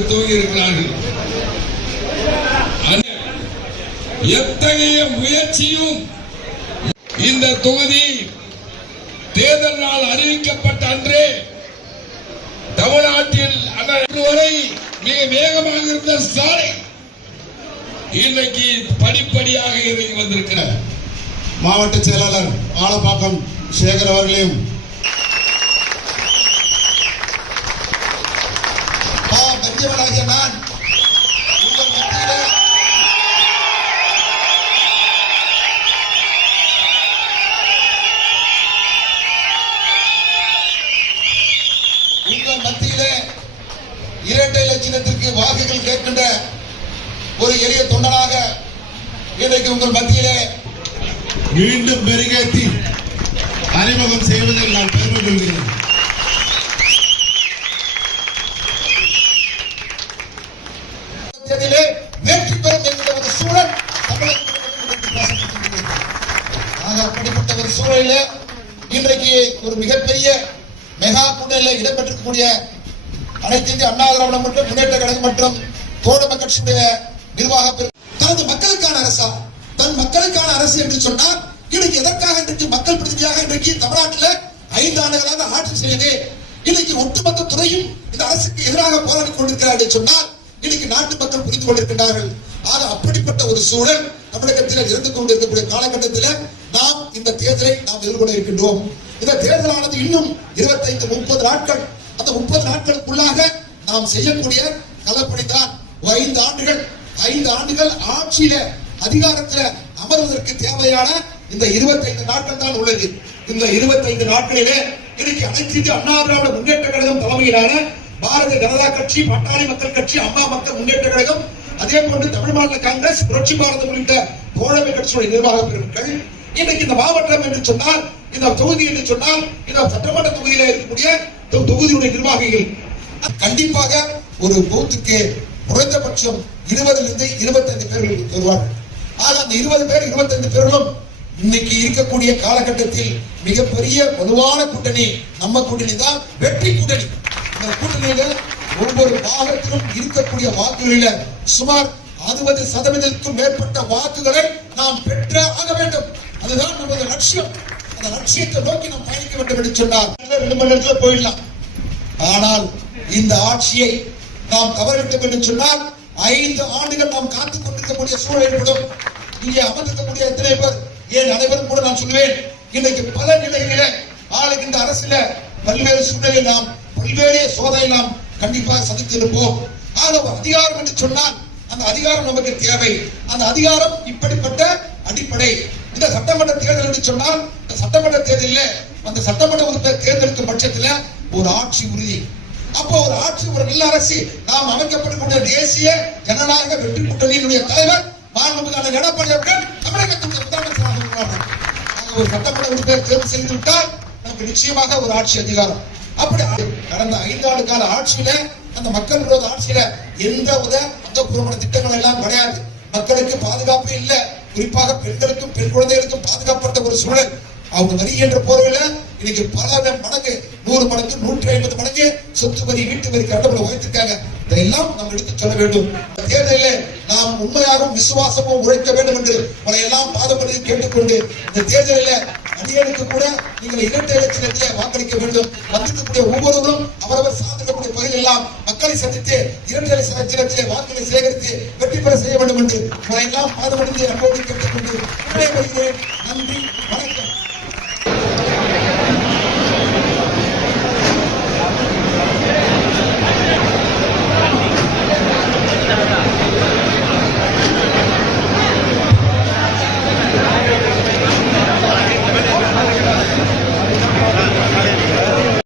இருக்கிறார்கள். எத்தகைய முயற்சியும் இந்த தொகுதி தேர்தல் நாள் அறிவிக்கப்பட்ட அன்றே தமிழ்நாட்டில் வரை மிக வேகமாக இருந்த சாலை இன்றைக்கு படிப்படியாக இறங்கி வந்திருக்கிறார். மாவட்ட செயலாளர் ஆலப்பாக்கம் சேகர் அவர்களையும் நான் உங்கள் மத்தியிலே இரட்டை லட்சத்திற்கு வாக்குகள் கேட்கின்ற ஒரு எளிய தொண்டனாக இன்றைக்கு உங்கள் மத்தியிலே மீண்டும் மெருகேற்றி அறிமுகம் செய்வதில் நான் பெருமை கொள்கிறேன். வெற்றி பெறும் என்கிற ஒரு சூழல் அப்படிப்பட்ட ஒரு சூழலில் இன்றைக்கு ஒரு மிகப்பெரிய மெகா கூட்டணியில் இடம்பெற்றிருக்கக்கூடிய அனைத்து இந்திய அண்ணா திராவிட மற்றும் முன்னேற்ற கழகம் மற்றும் தோழமை கட்சியுடைய நிர்வாக தனது மக்களுக்கான அரசா தன் மக்களுக்கான அரசு என்று சொன்னால் இன்னைக்கு எதற்காக இன்றைக்கு மக்கள் பிரதிநிதியாக இன்றைக்கு தமிழ்நாட்டில் 5 ஆண்டுகளாக ஆட்சி செய்து இன்னைக்கு ஒட்டுமொத்த துறையும் இந்த அரசுக்கு எதிராக போராடி கொண்டிருக்கிறார் என்று சொன்னால் இன்னைக்கு நாட்டு மக்கள் புரிந்து கொண்டிருக்கின்றார்கள். ஆக அப்படிப்பட்ட ஒரு சூழல் தமிழகத்தில் இருந்து கொண்டிருக்கக்கூடிய காலகட்டத்தில் நாம் இந்த தேர்தலை நாம் எதிர்கொள்ள இருக்கின்றோம். இந்த தேர்தலானது இன்னும் 25-30 நாட்கள், அந்த 30 நாட்களுக்குள்ளாக நாம் செய்யக்கூடிய களப்பணிதான் 5 ஆண்டுகள் ஆட்சியில அதிகாரத்தில் அமர்வதற்கு தேவையான இந்த 25 நாட்கள் தான் உள்ளது. இந்த 25 நாட்களிலே இன்னைக்கு அனைத்து இந்திய அண்ணா திராவிட முன்னேற்ற கழகம் தலைமையிலான பாரதிய ஜனதா கட்சி, பாட்டாளி மக்கள் கட்சி, அம்மா மக்கள் முன்னேற்ற கழகம், அதே போன்று தமிழ் மாநில காங்கிரஸ், புரட்சி பாரதம் உள்ளிட்ட தோழமை கட்சியுடைய நிர்வாக பிரிவுகள் இன்னைக்கு இந்த மாவட்டம் என்று சொன்னால், இந்த தொகுதி என்று சொன்னால், இந்த சட்டமன்ற தொகுதியில் இருக்கக்கூடிய தொகுதியுடைய நிர்வாகிகள் கண்டிப்பாக ஒரு பூத்துக்கு குறைந்தபட்சம் 20 to 25 பேர்கள் வருவார்கள். ஆக அந்த 20 பேர் 25 பேர்களும் இன்னைக்கு இருக்கக்கூடிய காலகட்டத்தில் மிகப்பெரிய வலுவான கூட்டணி நம்ம கூட்டணி தான் வெற்றி கூட்டணி. இந்த கூட்டணியில ஒவ்வொரு பாகத்திலும் இருக்கக்கூடிய வாக்குகளில சுமார் 60% மேற்பட்ட வாக்குகளை நாம் பெற்ற ஆக வேண்டும். அதுதான் நமது லட்சியம். அந்த லட்சியத்தை நோக்கி நாம் பயணிக்க வேண்டும் என்று சொன்னால் 2 மணி நேரத்தில் போயிடலாம். ஆனால் இந்த ஆட்சியை நாம் தவறிவிட்டோம் என்று சொன்னால் 5 ஆண்டுகள் நாம் காத்துக் கொண்டிருக்கக்கூடிய சூழல் ஏற்படும். இங்கே அமர்ந்திருக்கக்கூடிய எத்தனை பேர், ஏன் அனைவரும் கூட நான் சொல்வேன், இன்னைக்கு பல நிலைகளிலே ஆளுகின்ற அரசில பல்வேறு சூழலை நாம் பல்வேறு சோதனை நாம் கண்டிப்பாக சந்தித்திருப்போம். ஆக அதிகாரம் என்று சொன்னால் அந்த அதிகாரம் நமக்கு தேவை. அந்த அதிகாரம் இப்படிப்பட்ட அடிப்படை. இந்த சட்டமன்ற தேர்தல் என்று சொன்னால் இந்த சட்டமன்ற தேர்தலில் அந்த சட்டமன்ற உறுப்பினர் தேர்ந்தெடுக்கும் பட்சத்தில் ஒரு ஆட்சி உறுதி. அப்போ ஒரு ஆட்சி, ஒரு நல்ல அரசு நாம் அமைக்கப்படக்கூடிய தேசிய ஜனநாயக வெற்றி கூட்டணியினுடைய தலைவர் மாண்புமிகு எடப்பாடி அவர்கள் தமிழகத்தினுடைய முதலமைச்சராக இருக்கிறார்கள். ஒரு சட்டமன்ற உறுப்பினர் தேர்வு செய்து விட்டால் நமக்கு நிச்சயமாக ஒரு ஆட்சி அதிகாரம். அப்படி கடந்த 5 ஆண்டு கால ஆட்சியில, அந்த மக்கள் விரோத ஆட்சியில எந்த உதவிபூர்வமான திட்டங்கள் எல்லாம் கிடையாது. மக்களுக்கு பாதுகாப்பு இல்ல. குறிப்பாக பெண்களுக்கும் பெண் குழந்தைகளுக்கும் பாதுகாப்பட்ட ஒரு சூழல். அவங்க வரி என்ற போர்வையில இன்னைக்கு பல மடங்கு, 100 மடங்கு, 150 மடங்கு சொத்து வரி, வீட்டு வரி கட்டப்பட உயர்த்திருக்காங்க. இதையெல்லாம் நாம் எடுத்து சொல்ல வேண்டும். தேர்தலில் நாம் உண்மையாகவும் விசுவாசமும் உழைக்க வேண்டும் என்று எல்லாம் பாதப்படி கேட்டுக்கொண்டு இந்த தேர்தலில் அடியனுக்கு கூட நீங்கள் இரட்டை இலட்சணத்திலே வாக்களிக்க வேண்டும். வந்திருக்கக்கூடிய ஒவ்வொருவரும் அவரவர் சார்ந்திருக்கக்கூடிய பகுதியில் எல்லாம் மக்களை சந்தித்து இரட்டை இலட்சணத்திலே வாக்களை சேகரித்து வெற்றி பெற செய்ய வேண்டும் என்று எல்லாம் பாதப்படி அன்போடு கேட்டுக்கொண்டு நன்றி.